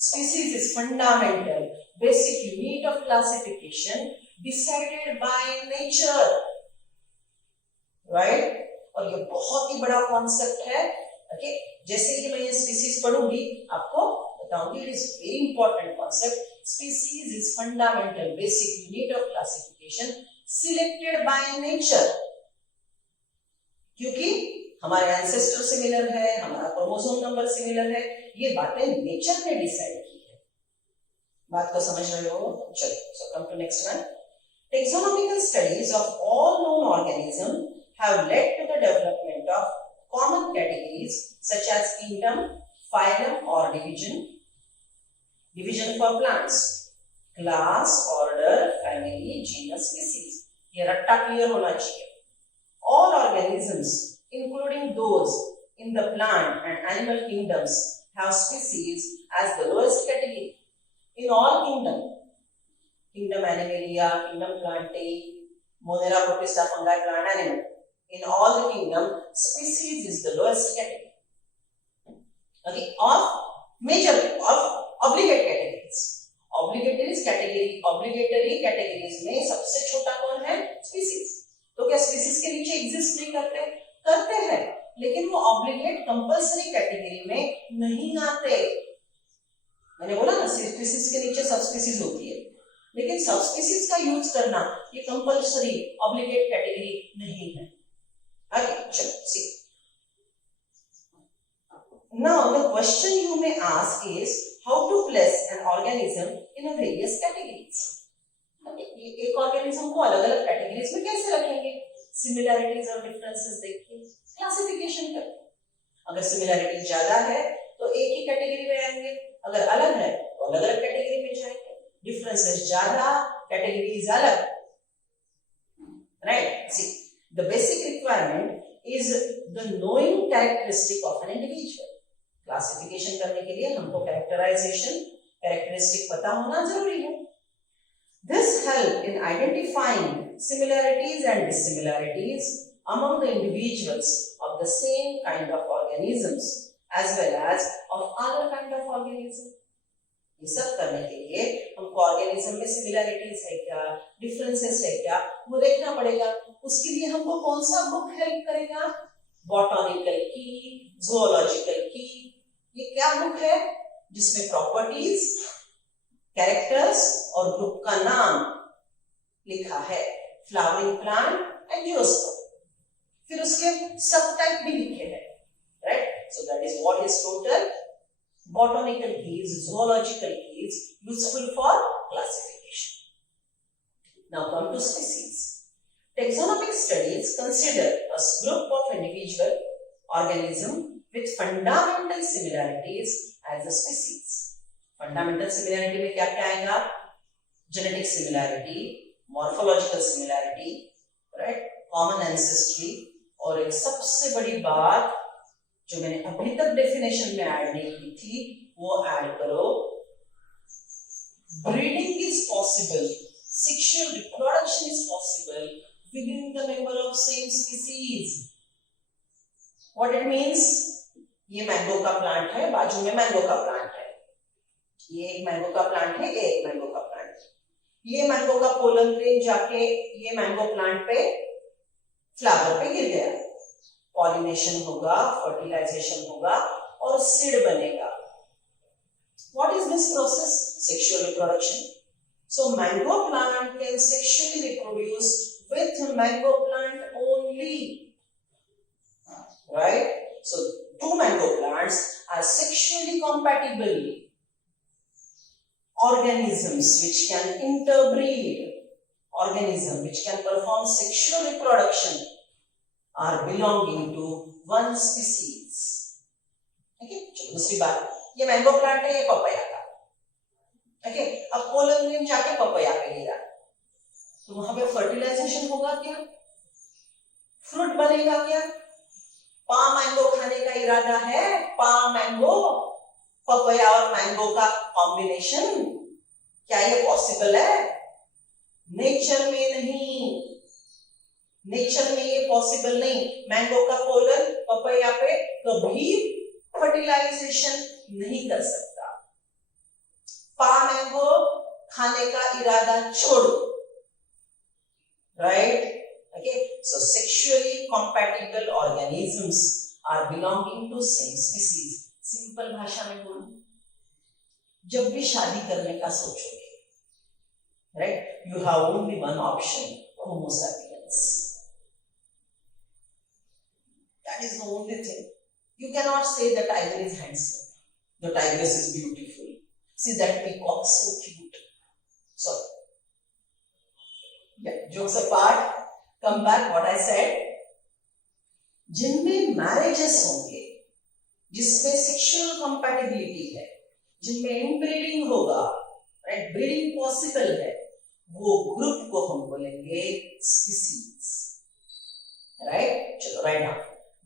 Species is fundamental basic unit of classification decided by nature, right? और ये बहुत ही बड़ा कॉन्सेप्ट है, ओके। जैसे कि मैं ये स्पीसीज पढ़ूंगी आपको बताऊंगी, it is very important concept. Species is fundamental basic unit of classification selected by nature, क्योंकि हमारे एंसेस्टर सिमिलर है, हमारा क्रोमोसोम नंबर सिमिलर है, ये बातें नेचर ने डिसाइड की है। बात को समझ रहे हो? चलो, so come to next one. Taxonomical studies of all known organisms have led to the development of common categories such as kingdom, phylum or division for plants, class, order, family, genus, species. ये रट्टा clear होना चाहिए। All organisms, including those in the plant and animal kingdoms, have species as the lowest category. In all kingdom Animalia, kingdom Plantae, Monera protista, fungi, plant, animal. In all the kingdom, species is the lowest category. Okay, of obligate categories. Obligatory categories में सबसे छोटा कौन है? Species. तो क्या species के नीचे exist नहीं करते? करते हैं, लेकिन वो ऑब्लिगेट कंपल्सरी कैटेगरी में नहीं आते। मैंने बोला ना, स्पीसीज के नीचे सब स्पीसीज होती है, लेकिन सब स्पीसीज का यूज करना ये कंपल्सरी ऑब्लिगेट कैटेगरी नहीं है। आगे चलो, सी। Now the question you may ask is how to place an organism in a various categories. एक ऑर्गेनिज्म को अलग अलग कैटेगरीज में कैसे रखेंगे? सिमिलैरिटीज और डिफरेंसेस देखिए, क्लासिफिकेशन करते हैं। अगर सिमिलैरिटी ज्यादा है तो एक ही कैटेगरी में आएंगे, अगर अलग है तो अलग अलग कैटेगरी में जाएंगे। डिफरेंसेस ज्यादा, कैटेगरीज अलग, right. See the basic requirement is the knowing characteristic of an individual. Classification करने के लिए हमको कैरेक्टरिस्टिक पता होना जरूरी है। This help in identifying similarities and dissimilarities among the individuals of the same kind of organisms as well as of other kind of organisms. ये सब करने के लिए हमको ऑर्गेनिज्म में सिमिलैरिटीज है क्या, डिफरेंसेस है क्या, वो देखना पड़ेगा। उसके लिए हमको कौन सा बुक हेल्प करेगा? बॉटनिकल की, ज़ूलॉजिकल की। ये क्या बुक है जिसमें प्रॉपर्टीज, कैरेक्टर्स और ग्रुप का नाम लिखा है, फ्लावरिंग प्लांट एंड जियोस्पर्म। फिर उसके सब टाइप भी लिखे हैं, right. So that is what is total botanical keys, zoological keys useful for classification. Now come to species. Taxonomic studies consider a group of individual organism with fundamental similarities as a species. Fundamental similarity में क्या क्या आएगा? Genetic similarity, morphological similarity, right? Common ancestry, और एक सबसे बड़ी बात जो मैंने अभी तक डेफिनेशन में ऐड नहीं की थी वो ऐड करो, breeding is possible, sexual reproduction is possible with in the member of same species. What it means? ये मैंगो का प्लांट है, बाजू में मैंगो का प्लांट है, ये एक मैंगो का प्लांट है, ये एक मैंगो का प्लांट है। ये मैंगो का पोलन ग्रेन जाके ये मैंगो प्लांट पे फ्लावर पे गिर गया, पॉलिनेशन होगा, फर्टिलाइजेशन होगा और सीड बनेगा। What is this process? Sexual reproduction. So mango plant can sexually reproduce with mango plant only, right? So two mango plants are sexually compatible organisms which can interbreed, organism which can perform sexual reproduction are belonging to one species. Okay? दूसरी बात, ये mango plant है, ये papaya का, okay? अब pollen grain जाके papaya पे गिरा तो वहां पे फर्टिलाइजेशन होगा क्या? फ्रूट बनेगा क्या? पा मैंगो खाने का इरादा है, पा मैंगो, पपाया और मैंगो का कॉम्बिनेशन, क्या ये पॉसिबल है? नेचर में नहीं, नेचर में ये पॉसिबल नहीं। मैंगो का पोलन पपाया पे कभी फर्टिलाइजेशन नहीं कर सकता। पा मैंगो खाने का इरादा छोड़ो, right? Okay, so sexually compatible organisms are belonging to same species. Simple भाषा में बोलूं, जब भी शादी करने का सोचोगे, right, you have only one option, homo sapiens. That is the only thing. You cannot say the tiger is handsome, the tigress is beautiful. See that peacock, so cute. So, yeah, jokes apart, come back what I said. जिनमें marriages होंगे, जिसमें sexual compatibility है, जिनमें inbreeding होगा, right, breeding possible है, वो group को हम बोलेंगे स्पीसीज, राइट? चलो right now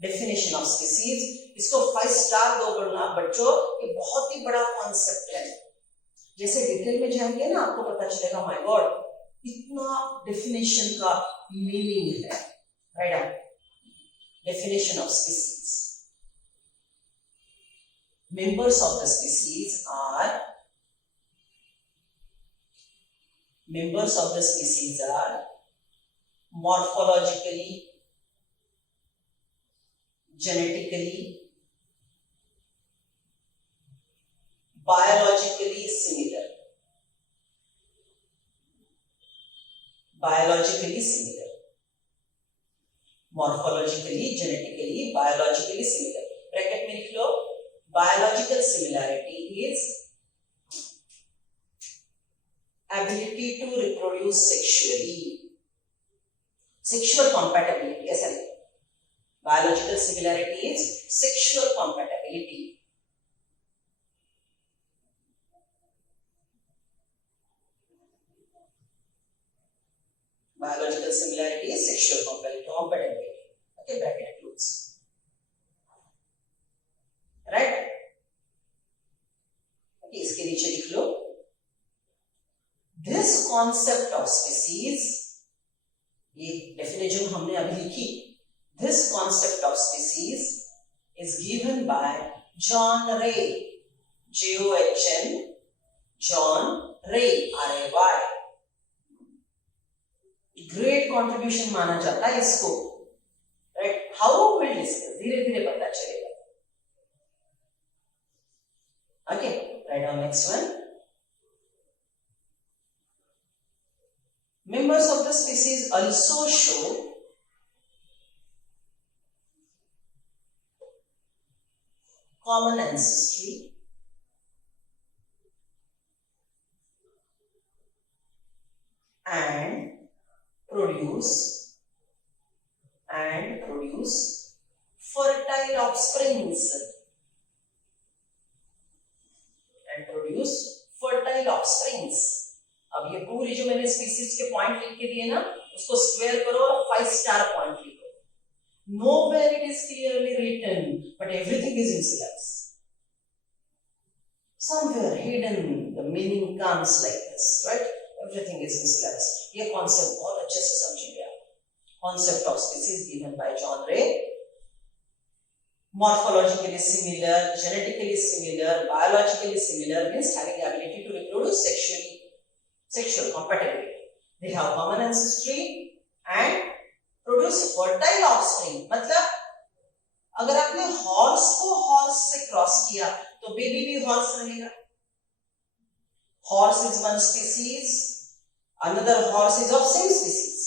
definition of species, इसको 5 स्टार दो बोलना बच्चों, ये बहुत ही बड़ा कॉन्सेप्ट है। जैसे डिटेल में जाएंगे ना आपको पता चलेगा, माय गॉड इतना डेफिनेशन का मीनिंग है। Right now definition of species. Members of the species are morphologically, genetically, biologically similar. Morphologically, genetically, biologically similar. Bracket में लिख लो, biological similarity is ability to reproduce sexually. Sexual compatibility ऐसा नहीं, Biological similarity is sexual compatibility. Biological similarity is sexual compatibility. Okay, bracket close. Right? Okay, इसके नीचे लिख लो. This concept of species, ये definition हमने अभी लिखी. This concept of species is given by John Ray, John, John Ray, R-A-Y. Great contribution माना जाता है इसको. Right? How we'll discuss. धीरे धीरे पता चलेगा. Okay, write down next one. Members of the species also show common ancestry and produce fertile offsprings. अब ये पूरी जो मैंने स्पीसीज के पॉइंट लिख के दिए ना, उसको स्क्वायर करो और 5 स्टार पॉइंट लिखो. Nowhere it is clearly written, but everything is in syllabus. Somewhere hidden, the meaning comes like this, right? Everything is in syllabus. ये concept बहुत अच्छे से समझिए आप. Concept of species given by John Ray. Morphologically similar, genetically similar, biologically similar means having the ability to reproduce sexual compatibility. They have common ancestry and produce fertile offspring. मतलब अगर आपने horse को horse से cross किया तो baby भी horse रहेगा. Horse is one species, another horse is of same species.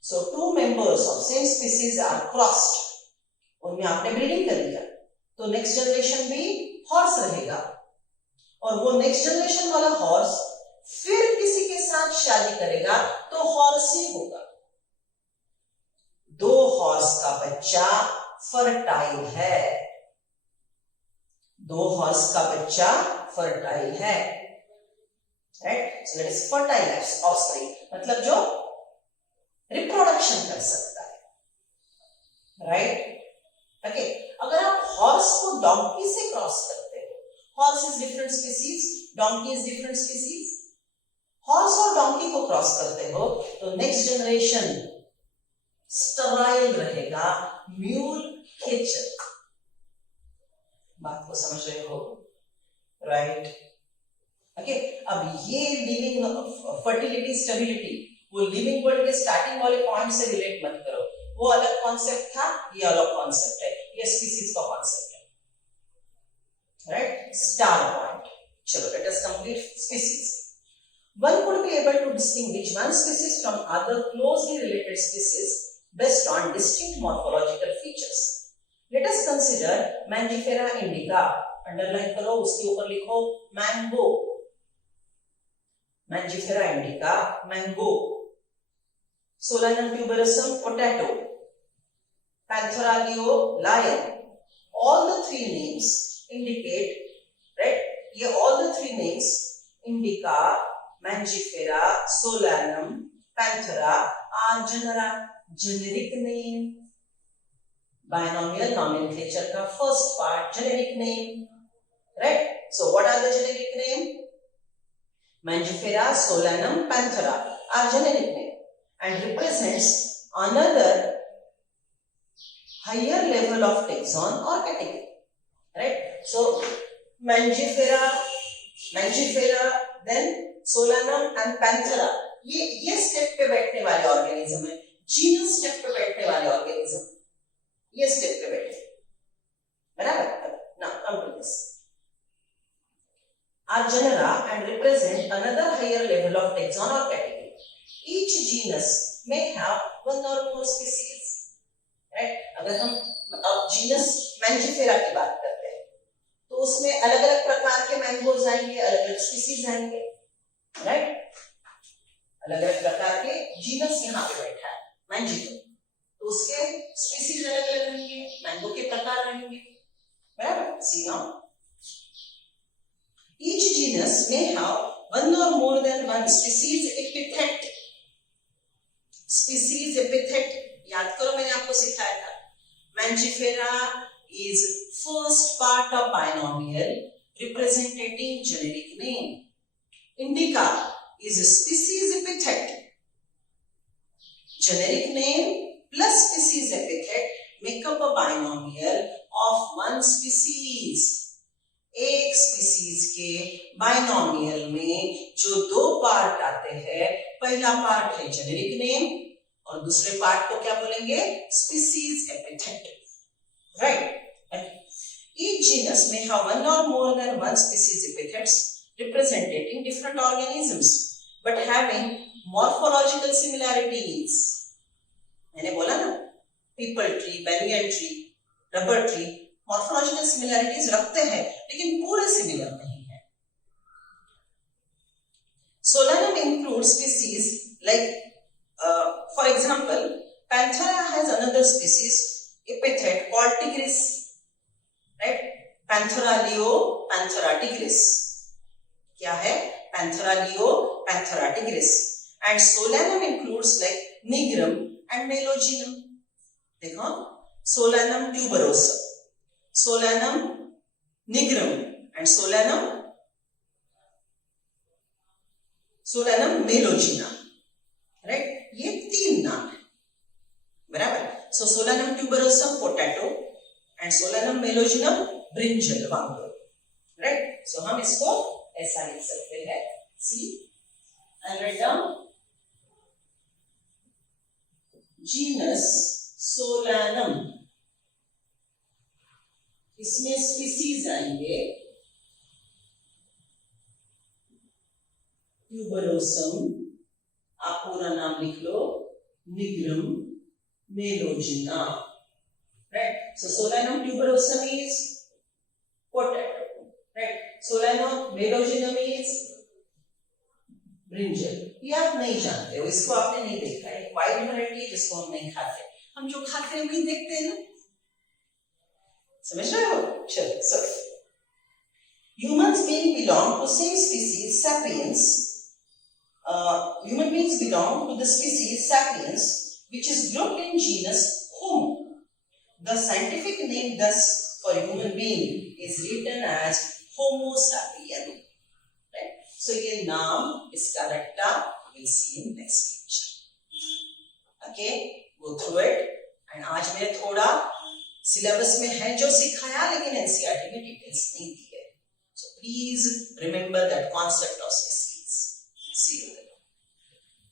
So two members of same species are crossed. उनमें आपने ब्रीडिंग कर दिया तो नेक्स्ट जनरेशन भी हॉर्स रहेगा और वो नेक्स्ट जनरेशन वाला हॉर्स फिर किसी के साथ शादी करेगा तो हॉर्स ही होगा. 2 हॉर्स का बच्चा फर्टाइल है. 2 हॉर्स का बच्चा फर्टाइल है. Right? So that is fertile offspring, मतलब जो रिप्रोडक्शन कर सकता है. राइट? ओके, अगर आप हॉर्स को डोंकी से क्रॉस करते हो, horse is different species, donkey is different species, horse और डोंकी को क्रॉस करते हो तो नेक्स्ट जनरेशन स्टराइल रहेगा, म्यूल केचर. बात को समझ रहे हो? राइट? ओके, अब ये लिविंग फर्टिलिटी स्टेबिलिटी वो लिविंग वर्ड के स्टार्टिंग वाले पॉइंट से रिलेट मत करो. वो अलग कॉन्सेप्ट था, ये अलग कॉन्सेप्ट है. ये स्पीसीज का कॉन्सेप्ट है. राइट? Star point. चलो, let us complete species. One could be able to distinguish one species from other closely related species based on distinct morphological features. Let us consider Mangifera indica. Underline करो, उसके ऊपर लिखो mango. Mangifera indica, mango. Solanum tuberosum, potato. Panthera leo, lion. All the 3 names indicate, right? ये all the 3 names, indica, Mangifera, Solanum, Panthera are genera. Generic name. Binomial nomenclature का first part, generic name. Right? So what are the generic name? Mangifera, Solanum, Panthera are generic name and represents another higher level of taxon or category. Right? So Mangifera, then Solanum and Panthera ये step पे बैठने वाले organism है. Genus step पे बैठने वाले organism ये step पे बैठे. बराबर? Now come to this. Are genera and represent another higher level of taxon or category. Each genus may have one or more species. Right? अगर हम अब जीनस मैंजिफेरा की बात करते हैं तो उसमें अलग अलग प्रकार के मैंगोज आएंगे, अलग अलग स्पीसीज आएंगे. राइट? अलग अलग प्रकार के जीनस यहाँ पे बैठा है मैंजिफेरा. तो उसके स्पीसीज अलग अलग रहेंगे, मैंगो के प्रकार रहेंगे, बराबर। सी now each genus may have one or more than one species epithet. Species epithet याद करो, मैंने आपको सिखाया था। Mangifera is first part of binomial representing generic name. Indica is a species epithet. Generic name plus species epithet make up a binomial of one species. एक species के binomial में जो दो पार्ट आते हैं, पहला पार्ट है जेनेरिक नेम और दूसरे पार्ट को क्या बोलेंगे, species epithet, right. Each genus may have one or more than one species epithets representing different organisms but having morphological similarities. मैंने बोला ना, people tree, banyan tree, rubber tree morphological similarities रखते हैं लेकिन पूरे सिमिलर नहीं है। Solanum includes species like, for example, Panthera has another species epithet called tigris, right? Panthera leo, Panthera tigris. क्या है? Panthera leo, Panthera tigris. And Solanum includes like nigrum and melogenum. देखो, Solanum tuberosum, Solanum nigrum and Solanum melogenum, right? ये तीन नाम है, बराबर। So Solanum tuberosum potato and Solanum melogenum brinjal वांगो, right? So हम इसको ऐसा लिख सकते हैं। See, I write down genus Solanum, इसमें स्पीसीज आएंगे ट्यूबरोसम, आप पूरा नाम लिख लो, nigrum, melongena, right. So Solanum tuberosum is potato, right. Solanum melongenum is brinjal. ये आप नहीं जानते हो, इसको आपने नहीं देखा है, वाइल्ड वैरायटी जिसको हम नहीं खाते, हम जो खाते हैं वही देखते हैं ना, समझ रहे हो? चलो, सो humans being belong to same species sapiens. Human beings belong to the species sapiens, which is grouped in genus Homo. The scientific name thus for human being is written as Homo sapien. Right? So ये नाम इसका रट्टा we'll see in next lecture. Okay, go through it. And आज मैंने थोड़ा syllabus में है जो सिखाया, लेकिन एनसीईआरटी में डिटेल्स नहीं दी है। So please remember that concept of species.